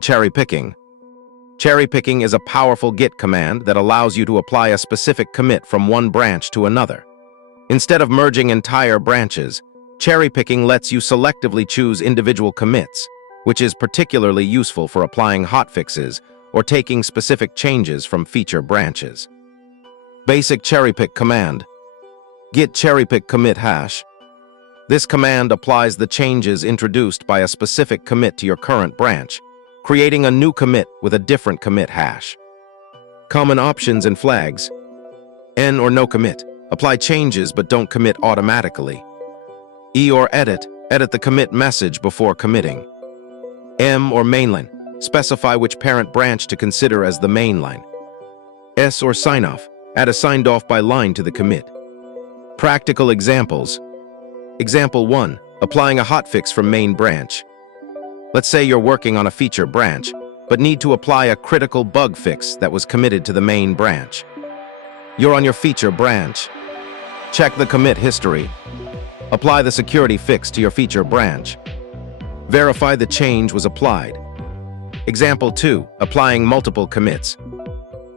Cherry picking. Cherry picking is a powerful Git command that allows you to apply a specific commit from one branch to another. Instead of merging entire branches, cherry picking lets you selectively choose individual commits, which is particularly useful for applying hotfixes or taking specific changes from feature branches. Basic cherry pick command. Git cherry pick commit hash. This command applies the changes introduced by a specific commit to your current branch, creating a new commit with a different commit hash. Common options and flags. N or no commit. Apply changes but don't commit automatically. E or edit. Edit the commit message before committing. M or mainline. Specify which parent branch to consider as the mainline. S or signoff. Add a signed off by line to the commit. Practical examples. Example 1. Applying a hotfix from main branch. Let's say you're working on a feature branch, but need to apply a critical bug fix that was committed to the main branch. You're on your feature branch. Check the commit history. Apply the security fix to your feature branch. Verify the change was applied. Example 2. Applying multiple commits.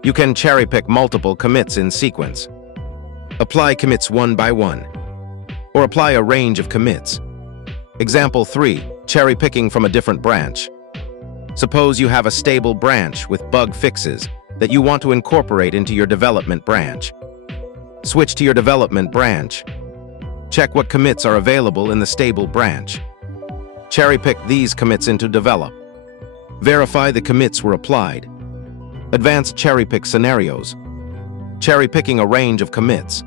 You can cherry-pick multiple commits in sequence. Apply commits one by one, or apply a range of commits. Example 3. Cherry-picking from a different branch. Suppose you have a stable branch with bug fixes that you want to incorporate into your development branch. Switch to your development branch. Check what commits are available in the stable branch. Cherry-pick these commits into develop. Verify the commits were applied. Advanced cherry-pick scenarios. Cherry-picking a range of commits.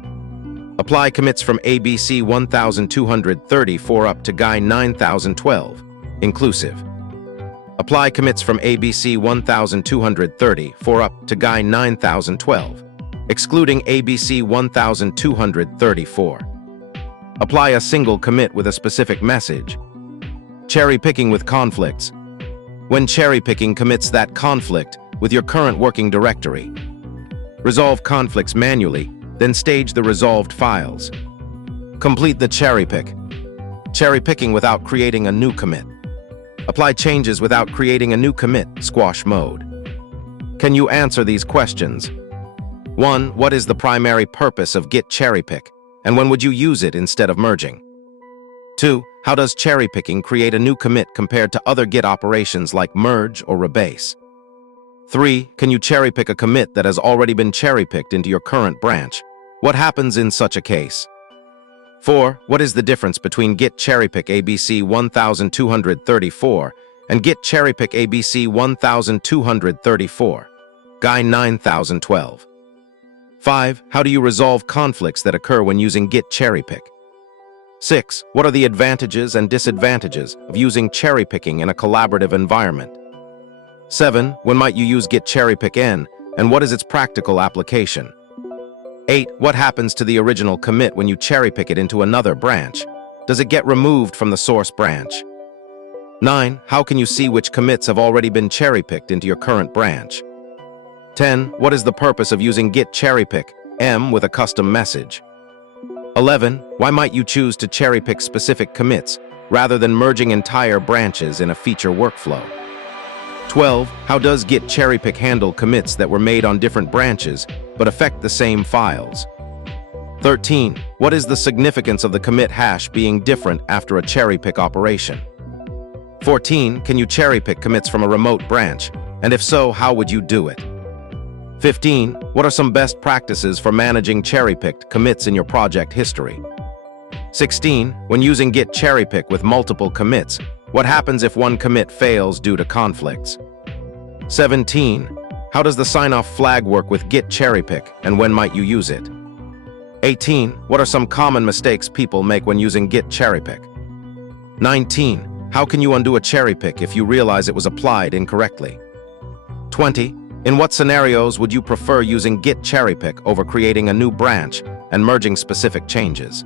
Apply commits from ABC 1234 up to GUI 9012, inclusive. Apply commits from ABC 1234 up to GUI 9012, excluding ABC 1234. Apply a single commit with a specific message. Cherry-picking with conflicts. When cherry-picking commits that conflict with your current working directory. Resolve conflicts manually, then stage the resolved files. Complete the cherry pick. Cherry picking without creating a new commit. Apply changes without creating a new commit, squash mode. Can you answer these questions? 1. What is the primary purpose of Git cherry pick, and when would you use it instead of merging? 2. How does cherry picking create a new commit compared to other Git operations like merge or rebase? 3. Can you cherry-pick a commit that has already been cherry-picked into your current branch? What happens in such a case? 4. What is the difference between Git cherry-pick ABC 1234 and Git cherry-pick ABC 1234, GUI 9012? 5. How do you resolve conflicts that occur when using Git cherry-pick? 6. What are the advantages and disadvantages of using cherry-picking in a collaborative environment? 7. When might you use Git cherry-pick N, and what is its practical application? 8. What happens to the original commit when you cherry-pick it into another branch? Does it get removed from the source branch? 9. How can you see which commits have already been cherry-picked into your current branch? 10. What is the purpose of using Git cherry-pick M with a custom message? 11. Why might you choose to cherry-pick specific commits rather than merging entire branches in a feature workflow? 12. How does Git cherry-pick handle commits that were made on different branches but affect the same files? 13. What is the significance of the commit hash being different after a cherry-pick operation? 14. Can you cherry-pick commits from a remote branch? And if so, how would you do it? 15. What are some best practices for managing cherry-picked commits in your project history? 16. When using Git cherry-pick with multiple commits, what happens if one commit fails due to conflicts? 17. How does the sign-off flag work with Git cherry-pick, and when might you use it? 18. What are some common mistakes people make when using Git cherry-pick? 19. How can you undo a cherry-pick if you realize it was applied incorrectly? 20. In what scenarios would you prefer using Git cherry-pick over creating a new branch and merging specific changes?